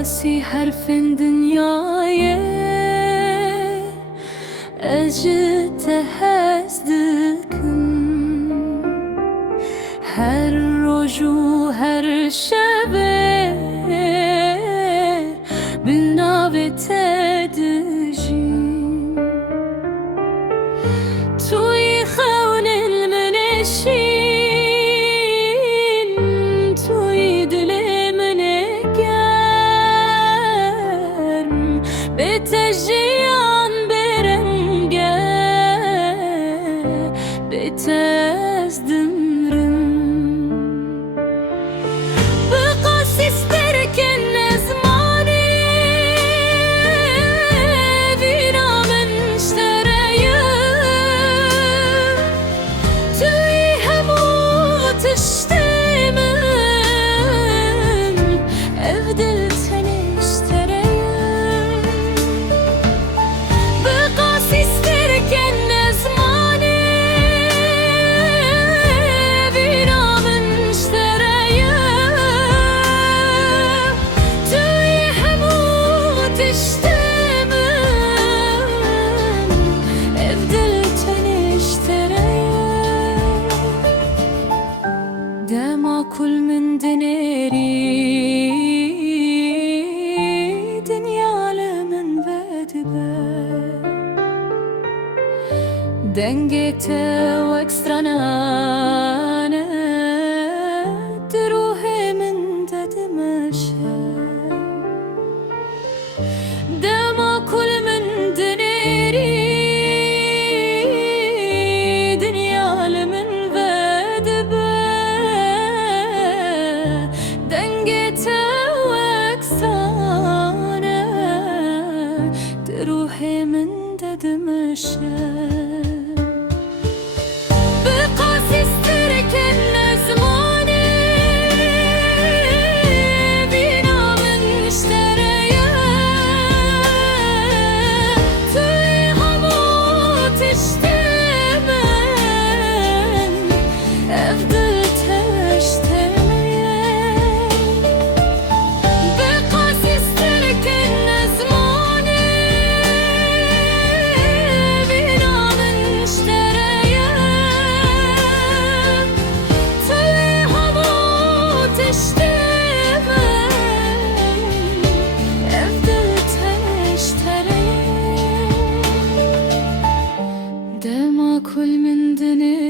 قاسي حرفin dünyaya acıta hezdikim her roju her şebe bilnavet edicim توی خون المنشین توی دل من گرم به تجیان برنگه به تزدمرم بقاس استرکن زمانی بیرامن اشتریم توی هموت اشتمم افدل تنشتریم بقاس استرکن زمانی بیرامن اشتریم توی هموت اشتمم افدل تنشتریم دما كل من دنيري دنيا لمن بدبه دنجته واكسترانا تروح من ددمشه دما كل من دنيري دنيا لمن بدبه دنجته واكسترانا تروح من ددمشه بقاس استركن زماني بينا من اشتريا توي هموت اشتمن افضل تشتمن بقاس استركن زماني بينا من اشتريا توي هموت اشتمن افضل تشترين دما كل من دنيا